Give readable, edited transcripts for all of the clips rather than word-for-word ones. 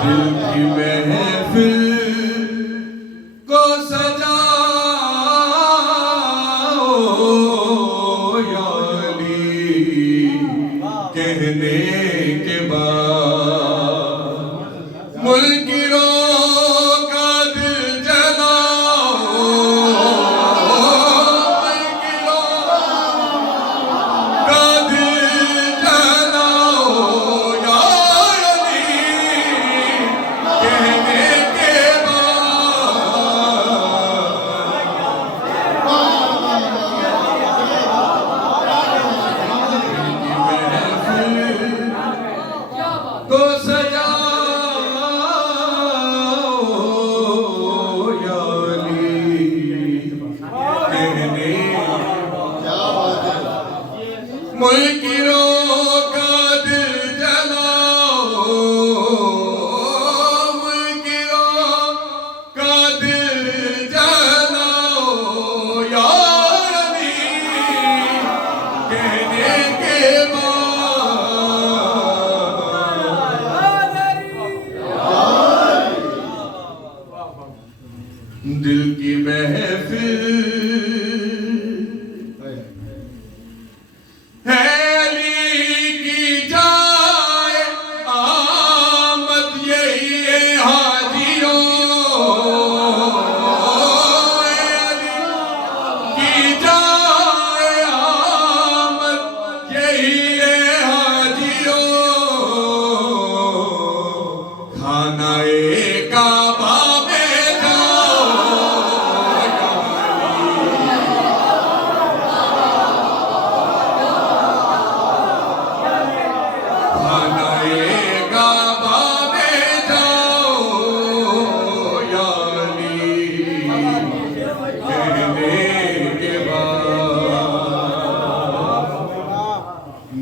दिल की महफिल को सजाओ या अली, कहने के बाद मुनकिरों का दिल जलाओ, मुनकिरों का दिल जलाओ या अली, कहने के तो सजाओ या अली, कहने मुनकिरों का दिल जलाओ, मुनकिरों का दिल जलाओ या अली, कहने के दिल की महफिल है अली की जाए आमद, यही है हाजियों, अली की जाए आमद, यही है हाजियों, खानाए काबा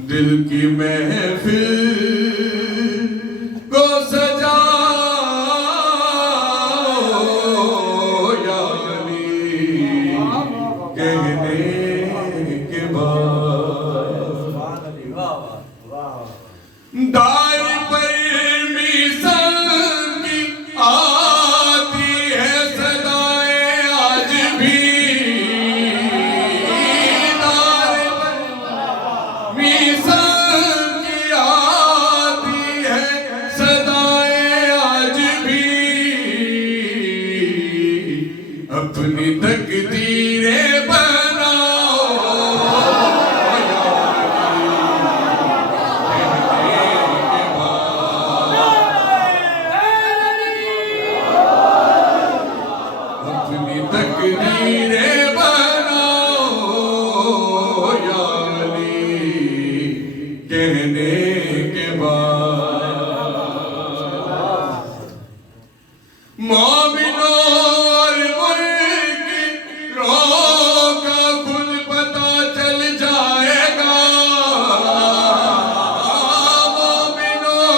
दिल की महफिल को सजाओ या अली, कहने के बाद दार पर मिसल की आती है सदाएं आज भी, दार पर मिसल की आती है सदाएं आज भी, अपनी तकदीरें बनाओ या अपनी तकदीरें बनाओ या अली, कहने के बाद मोमिनों और मुनकिरों का खुद पता चल जाएगा, मोमिनों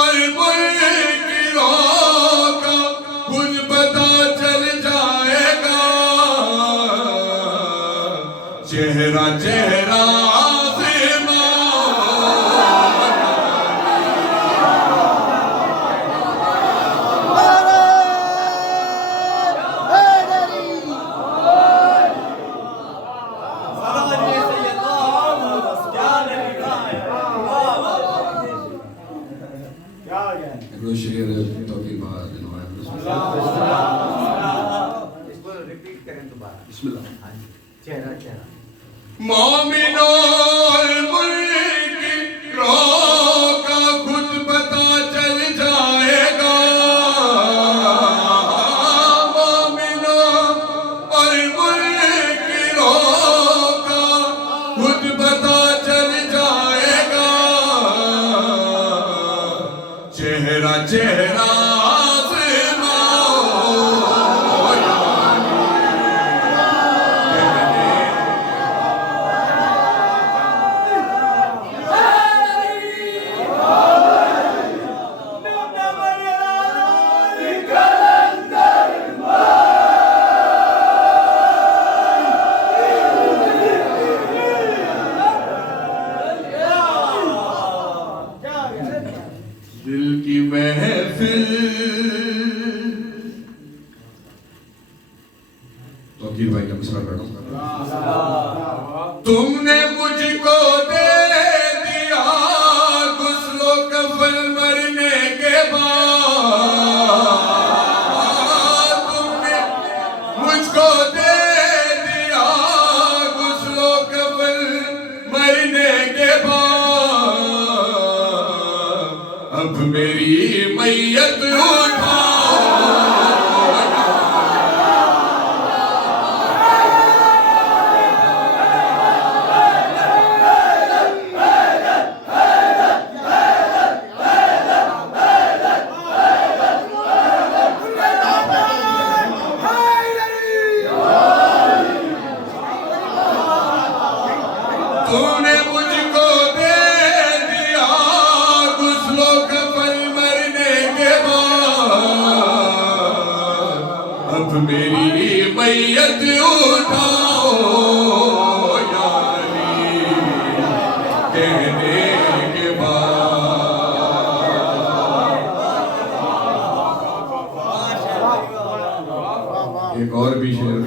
और मुनकिरों का खुद पता चल जाएगा, चेहरा चेहरा मोमिनों और मुनकिरों का खुद पता चल जाएगा, मोमिनों और मुनकिरों का खुद पता चल जाएगा, चेहरा चेहरा दिल की महफिल महफिल। तो अकील भाई का मिसरा पढ़ो। तुमने मुझको दे दिया गुस्लो कफन मरने के बाद, तुमने मुझको दे दिया गुस्लो कफन मरने के बाद, अब मेरी मैयत उठाओ। तूने मुझको दे दिया गुस्लो कफन मरने के बाद, अब मेरी मैयत उठाओ या अली कहने के बाद। एक और भी शेर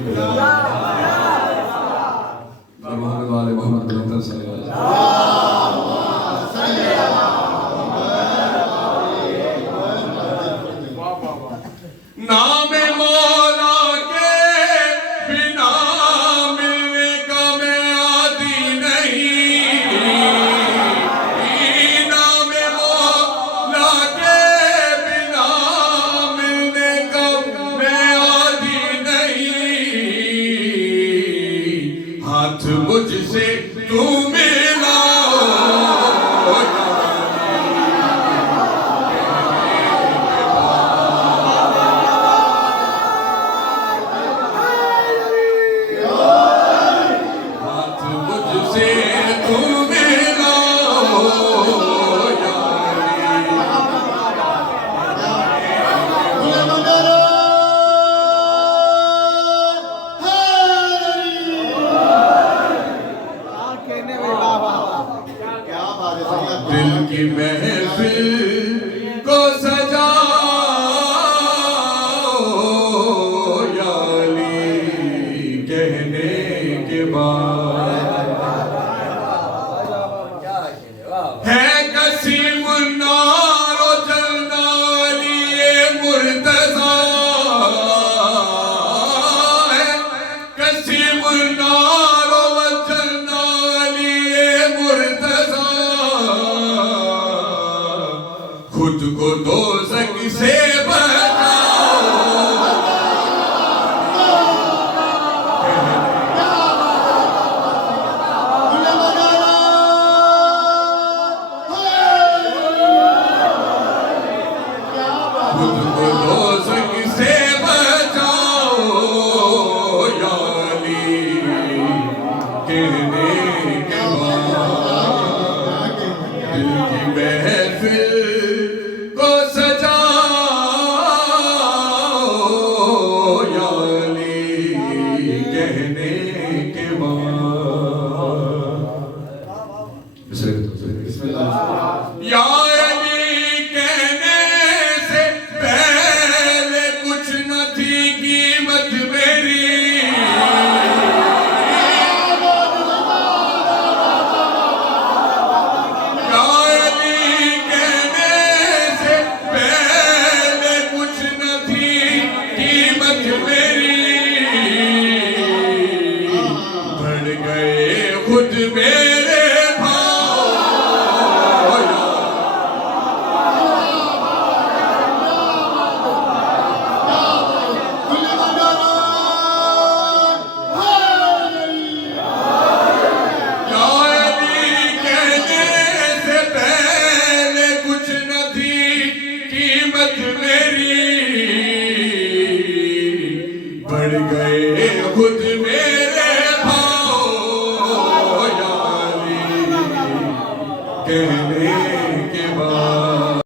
मोहम्मद वाले मोहम्मद नाम मौला के बिना मिलने का मैं आदी नहीं, नाम मौला के बिना मिलने का मैं आदी नहीं, हाथ मुझसे तू मिला दिल की महफिल को सजाओ या अली कहने के बाद। है कसीम नारो जलना लिए मुर्तज़ा, है कसीम नारो जलना लिए मुर्तज़ा, खुद को दोज़ख से खुद को दोज़ख से बचाओ या अली कहने के बाद। दिल की महफिल को सजाओ या अली कहने के बाद। या खुद मेरे कहने से पहले कुछ न थी कीमत मेरी, बढ़ गए खुद में